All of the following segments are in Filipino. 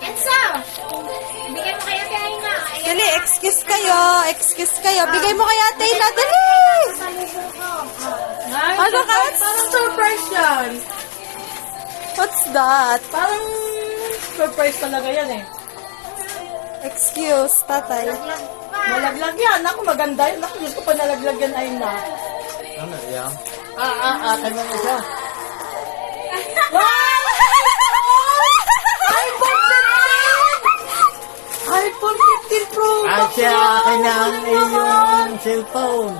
Ensa! Bigyan mo kaya kay Aina. Dali, excuse kayo. Excuse kayo. Bigay mo kay Ate Ina. Dali! Ano ka? Parang surprise yan. What's that? Parang surprise talaga yan eh. Excuse, tatay. Malaglag yan. Ako maganda yun. Ako gusto pa nalaglag yan ay na. Ano yan? Akin mo isa. iPhone 15 Pro Ay, Max. siya akin na ang iyong cellphone.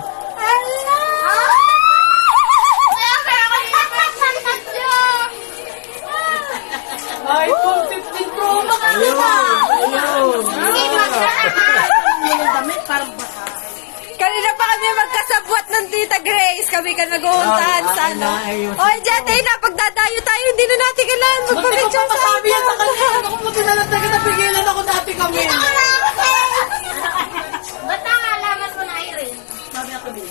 iPhone 15 Pro Max. Ayun, ayun. Yung damit parang baka. Kanina pa kami magkasabwat ng Tita Grace. Kami ka naguhuntahan Ay, sa akin ano. na, ayun. Oy, Ate Ina, pagdadayo tayo, hindi na natin kailangan Buti ko magpa-picture pa sa masabi yan sa ano. kanya. Ako buti na lang tayo napigilan ako dati kami. Ba't nakalaman mo na, Irene? Sabi ako din.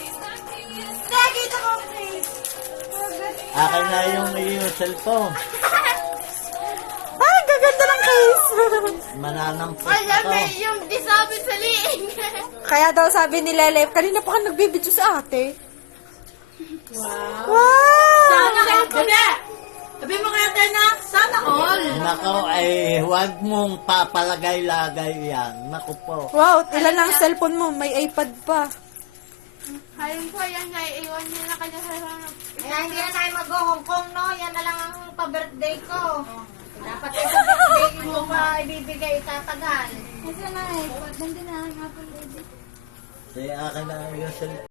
Nakita ko, Grace. Akin na yung iyong cellphone. Ay, gaganda ng case. Mananampot Alam ako. mo, yung di sabi sa liing. Kaya daw sabi ni Lele, kanina pa ka nagbibidyo sa ate. Wow. Wow! Sana all. Bebe! Sabi mo kaya tayo na, sana all. Nako, ay huwag mong papalagay-lagay yan. Naku po. Wow, ilan ang cellphone mo? May iPad pa. Ayun po, yan nga, iwan niyo na kanya sa harap. Kaya hindi na tayo mag-Hong Kong, no? Yan na lang ang pa-birthday ko. Dapat yung sa birthday mo pa ibibigay, itatagal. Kasi na eh, nandun na ang Apple Baby. Say akin na yung cellphone.